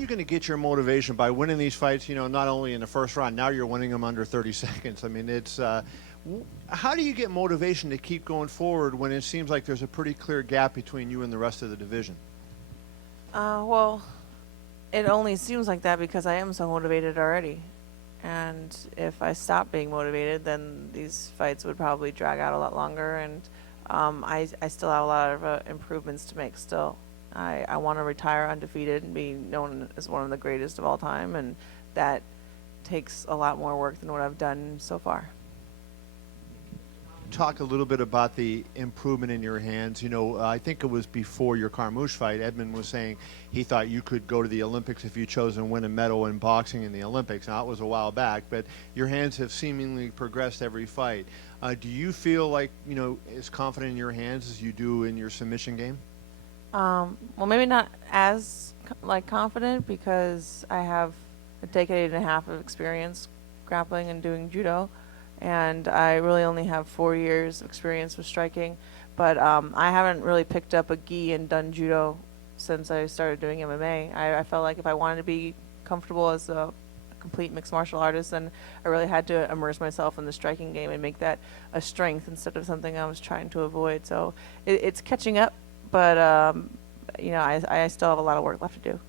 you going to get your motivation by winning these fights? Not only in the first round, now you're winning them under 30 seconds. I mean, it's how do you get motivation to keep going forward when it seems like there's a pretty clear gap between you and the rest of the division? Well, it only seems like that because I am so motivated already. And if I stopped being motivated, then these fights would probably drag out a lot longer. And I still have a lot of improvements to make still. I want to retire undefeated and be known as one of the greatest of all time. And that takes a lot more work than what I've done so far. Talk a little bit about the improvement in your hands. I think it was before your Carmouche fight, Edmund was saying he thought you could go to the Olympics if you chose and win a medal in boxing in the Olympics. Now, it was a while back, but your hands have seemingly progressed every fight. Do you feel like, as confident in your hands as you do in your submission game? Well, maybe not as confident because I have a decade and a half of experience grappling and doing judo. And I really only have 4 years of experience with striking, but I haven't really picked up a gi and done judo since I started doing MMA. I felt like if I wanted to be comfortable as a complete mixed martial artist, then I really had to immerse myself in the striking game and make that a strength instead of something I was trying to avoid. So it's catching up, but I still have a lot of work left to do.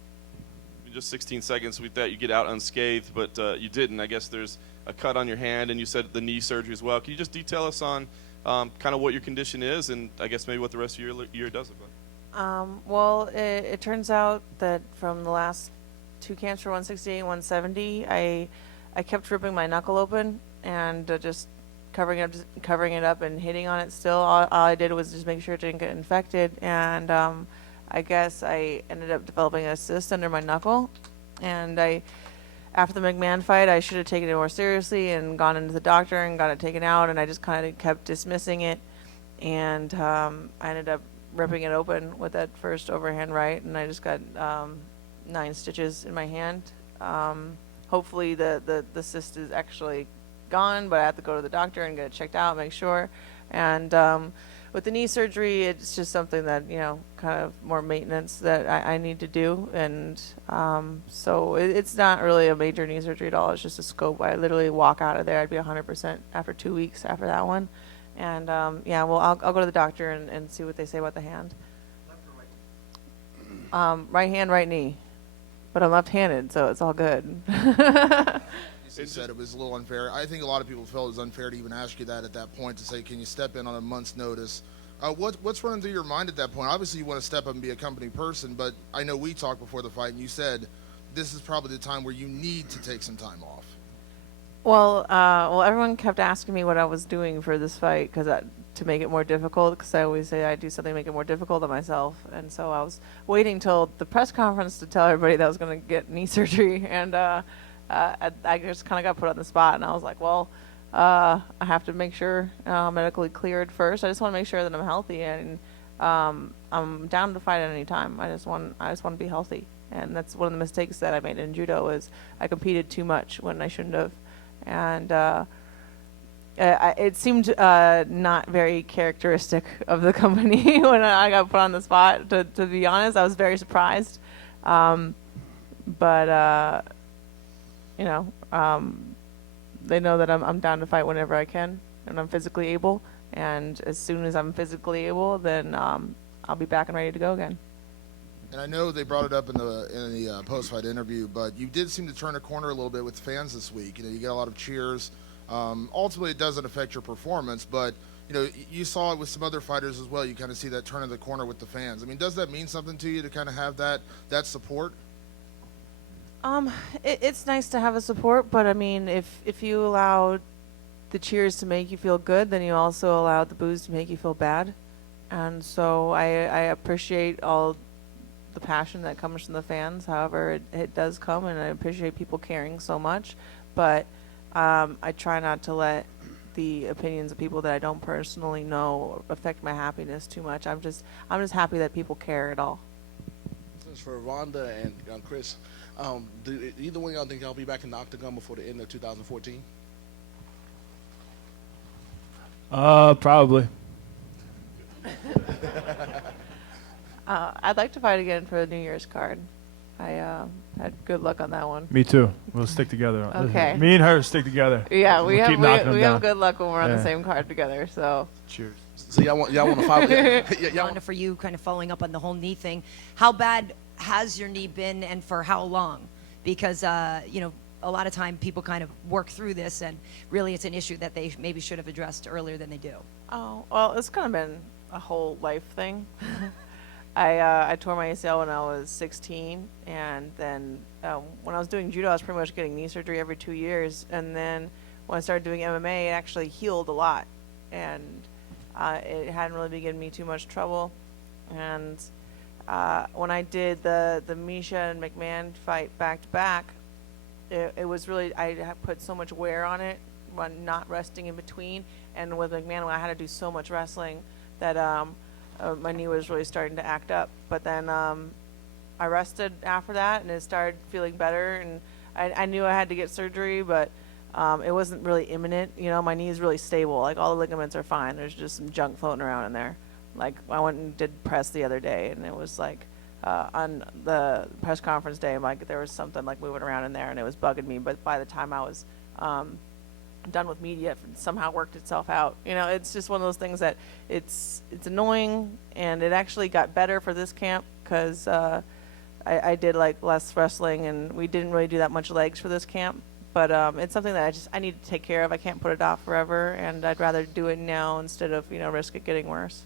In just 16 seconds, we thought you get out unscathed, but you didn't. I guess there's a cut on your hand, and you said the knee surgery as well. Can you just detail us on kind of what your condition is, and I guess maybe what the rest of your year does look like? Well, it turns out that from the last 2 camps for 168 and 170, I kept ripping my knuckle open and just covering it up and hitting on it still. All I did was just make sure it didn't get infected, and I guess I ended up developing a cyst under my knuckle, and after the McMahon fight, I should have taken it more seriously and gone into the doctor and got it taken out, and I just kind of kept dismissing it, and I ended up ripping it open with that first overhand right, and I just got 9 stitches in my hand. Hopefully the cyst is actually gone, but I have to go to the doctor and get it checked out, make sure. And with the knee surgery, it's just something that, kind of more maintenance that I need to do. And so it's not really a major knee surgery at all. It's just a scope. I literally walk out of there. I'd be 100% after 2 weeks after that one. And I'll go to the doctor and see what they say about the hand. Left or right? Right hand, right knee. But I'm left-handed, so it's all good. You said it was a little unfair. I think a lot of people felt it was unfair to even ask you that at that point, to say, can you step in on a month's notice? What's running through your mind at that point? Obviously, you want to step up and be a company person, but I know we talked before the fight, and you said this is probably the time where you need to take some time off. Well, everyone kept asking me what I was doing for this fight to make it more difficult, because I always say I do something to make it more difficult on myself. And so I was waiting till the press conference to tell everybody that I was going to get knee surgery, and I just kind of got put on the spot, and I was like, well, I have to make sure I'm medically cleared first. I just want to make sure that I'm healthy, and I'm down to fight at any time. I just want to be healthy, and that's one of the mistakes that I made in judo is I competed too much when I shouldn't have, and it seemed not very characteristic of the company when I got put on the spot. To be honest, I was very surprised, but. They know that I'm down to fight whenever I can, and I'm physically able. And as soon as I'm physically able, then I'll be back and ready to go again. And I know they brought it up in the post-fight interview, but you did seem to turn a corner a little bit with fans this week. You get a lot of cheers. Ultimately, it doesn't affect your performance, but you saw it with some other fighters as well. You kind of see that turn of the corner with the fans. I mean, does that mean something to you to kind of have that support? It's nice to have a support, but I mean, if you allow the cheers to make you feel good, then you also allow the boos to make you feel bad. And so I appreciate all the passion that comes from the fans. However, it does come, and I appreciate people caring so much. But I try not to let the opinions of people that I don't personally know affect my happiness too much. I'm just happy that people care at all. This is for Ronda and Chris. Do either one of y'all think y'all be back in the octagon before the end of 2014? Probably. I'd like to fight again for the New Year's card. I had good luck on that one. Me too. We'll stick together. Okay. Me and her stick together. Yeah, we We'll keep knocking them we down. have good luck when we're on the Yeah. same card together. So Cheers. So y'all want to follow? Y'all Ronda, for you, kind of following up on the whole knee thing, how bad has your knee been, and for how long? Because you know, a lot of time people kind of work through this, and really it's an issue that they maybe should have addressed earlier than they do. oh well, it's kind of been a whole life thing. I tore my ACL when I was 16, and then when I was doing judo, I was pretty much getting knee surgery every 2 years. And then when I started doing MMA, it actually healed a lot, and it hadn't really been giving me too much trouble. And when I did the Misha and McMahon fight back to back, it was really, I had put so much wear on it when not resting in between. And with McMahon, I had to do so much wrestling that my knee was really starting to act up. But then I rested after that, and it started feeling better. And I knew I had to get surgery, but it wasn't really imminent. You know, my knee is really stable. Like, all the ligaments are fine. There's just some junk floating around in there. Like, I went and did press the other day, and it was like on the press conference day, like, there was something like moving around in there, and it was bugging me. But by the time I was done with media, it somehow worked itself out. You know, it's just one of those things that it's annoying, and it actually got better for this camp because I did like less wrestling, and we didn't really do that much legs for this camp. But it's something that I need to take care of. I can't put it off forever, and I'd rather do it now instead of risk it getting worse.